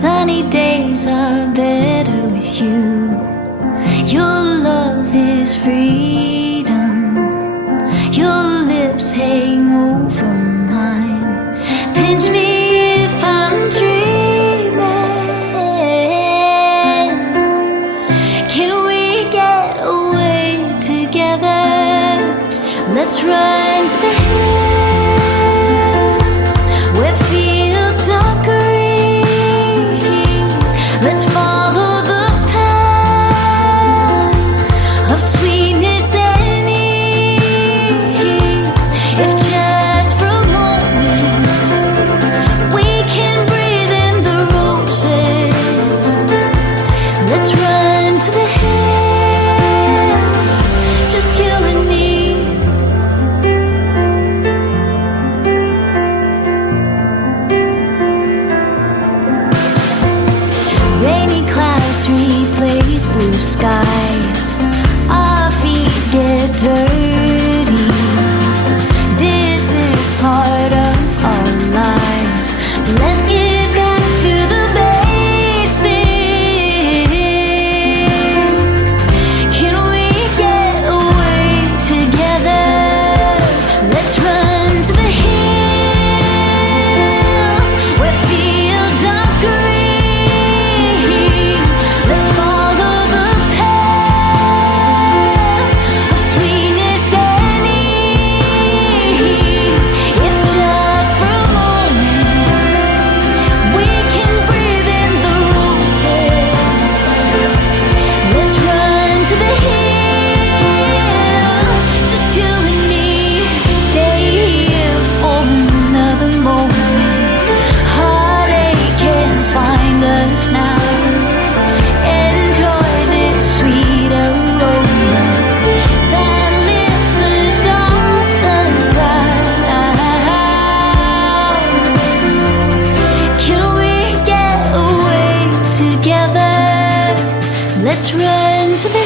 Sunny days are better with you. Your love is freedom. Your lips hang over mine. Pinch me if I'm dreaming. Can we get away together? Let's run to the hills where fields are green. Let's follow the path of sweetness and ease. If just for a moment we can breathe in the roses, let's run to the hills, just you and me. Rainy clouds replace blue skies. Our feet get dirty. This is part of our lives. Let's get back to the basics. Can we get away together? Let's run to the hills where fields are green. Let's follow the path of sweetness and ease. If just for a moment we can breathe in the roses, let's run to the hills, just you and me. Stay here for another moment. Heartache can't find us now. Enjoy this sweet aroma that lifts us off the ground. Can we get away together? Let's run to the